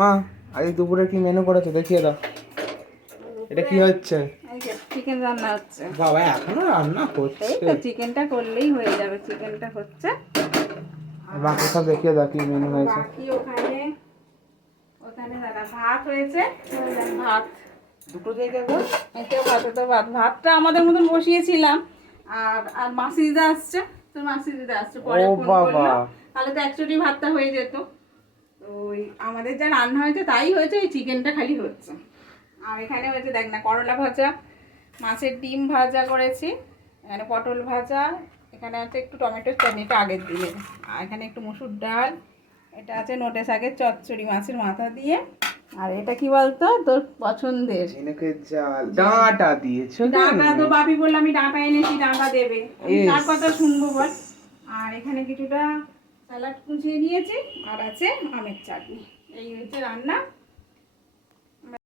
মা আজ দুপুরে কি মেনু করেছো দেখিয়ে দাও। এটা কি হচ্ছে? চিকেন রান্না হচ্ছে। বাবা এখনো রান্না করছে? এই তো চিকেনটা করলেই হয়ে যাবে, চিকেনটা হচ্ছে। বাকি সব দেখিয়ে দাও কি মেনু হয়েছে। বাকি ওখানে দাদা ভাত হয়েছে, ভাত দুটো জায়গায় বল। এতেও ভাত, তো ভাতটা আমাদের মতন বসিয়েছিলাম। আর মাসি দিদা আসছে, তোর মাসি দিদা আসছে পরে ফোন করলো, তাহলে তো একচুটি ভাতটা হয়ে যেত। তো ওই আমাদের যা রান্না হয়েছে তাই হয়েছে, ওই চিকেনটা খালি হচ্ছে। আর এখানে হয়েছে দেখ না, করলা ভাজা, মাছের ডিম ভাজা করেছি, এখানে পটল ভাজা, এখানে আছে একটু টমেটোর চাটনিটা আগের দিনের, আর এখানে একটু মসুর ডাল, এটা আছে নোটে শাকের চচ্চড়ি মাছের মাথা দিয়ে, আর এটা কি বলতো তোর পছন্দের ঝিনুকের জাল ডাঁটা দিয়েছো। ডাঁটা তো বাপি বললো আমি ডাঁটা এনেছি, ডাঁটা দেবে, আমি কার কথা শুনবো বল। আর এখানে কিছুটা স্যালাড কুচিয়ে নিয়েছি, আর আছে আমের চাটনি। এই হচ্ছে রান্না।